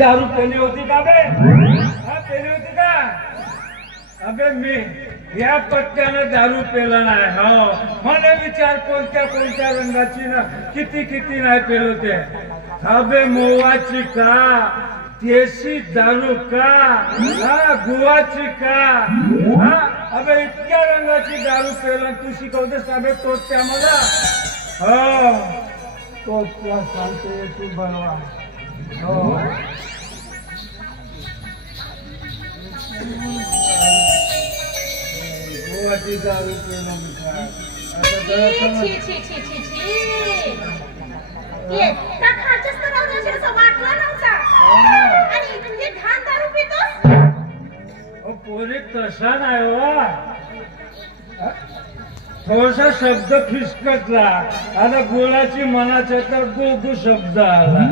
दारू पेली होती का बे? हा पेली होती का? अबे मी या पट्ट्यानं दारू पेलं नाही. हो मला विचार कोणत्या कोणत्या रंगाची ना किती किती नाही पेलो ते. अबे मोवाची का, देशी दारू का, हा गुवाची का, हा अबे इतक्या रंगाची दारू पेलं तू शिकवतेस का बे तोट्या मला? हो तो क्या सांगते तू बरोबर. हो गोवाची दारू पेलं म्हणतात. पोरी तसा नाही हो. थोडासा शब्द फिसकटला आता गोळाची मनाच्या तर गोगू शब्द आला.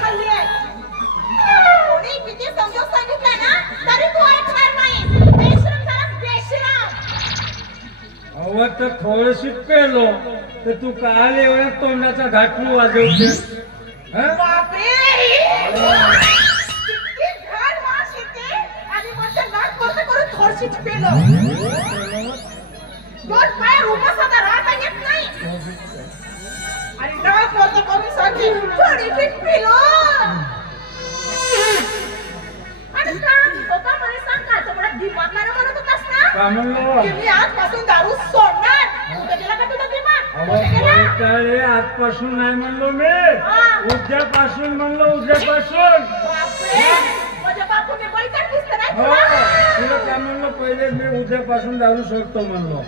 खाल्ली आहे कोणी किती समजून सांगितलं ना तरी तू ऐकणार नाही. बेशरम झाला बेशरम. अहो तर थोडीशी पेलो तर तू काल एवढ्या तोंडाचा घाटू वाजवते. बापरे किती घाण वास येते आणि माझ्या नाक बंद करून थोडीशीच पेलो. दोन पाय उभा साधा राहता येत नाही आणि नाक बंद करून सांगते थोडीशीच पेलो. आणि सांग होता मला सांग का तुम्हाला दिमाग नाही म्हणत होतास ना का म्हणलो की मी आजपासून दारू सोडणार. तुझं गेला का तुझा दिमाग? आजपासून नाही म्हणलो मी, उद्यापासून म्हणलो. उद्यापासून माझ्या बापूने बैठक दिसत नाही हो तुला काय म्हणलो पहिले मी उद्यापासून दारू सोडतो म्हणलो.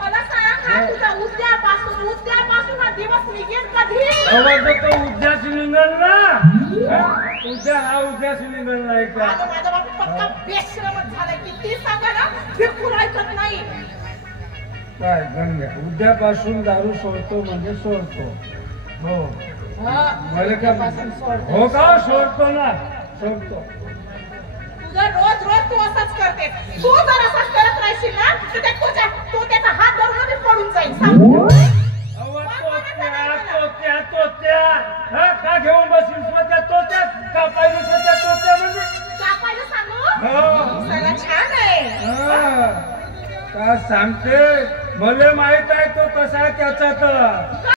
मला सांग हा तुझा उद्यापासून हा दिवस निघेल कधी? तो उद्याच निघल ना. उद्या हा उद्याच निघल नाही का? माझा बापू पक्का बेशरमच झालाय. किती सांगा ना बिलकुल ऐकत नाही. काय गंग्या उद्यापासून दारू सोडतो म्हणजे सोडतो. हो मला काय हो का सोडतो ना सोडतो. तुझं रोज रोज तू असंच करते. तू जर असंच करत राहशील ना तर तू त्याचा हात धरून मी पडून जाईल. सांगू का घेऊन बसील स्वतः तोत्यात का पाहिजे स्वतः तोत्या म्हणजे का पाहिजे सांगू? सगळं छान आहे. का सांगते मला माहित आहे तो कसा आहे त्याचा तर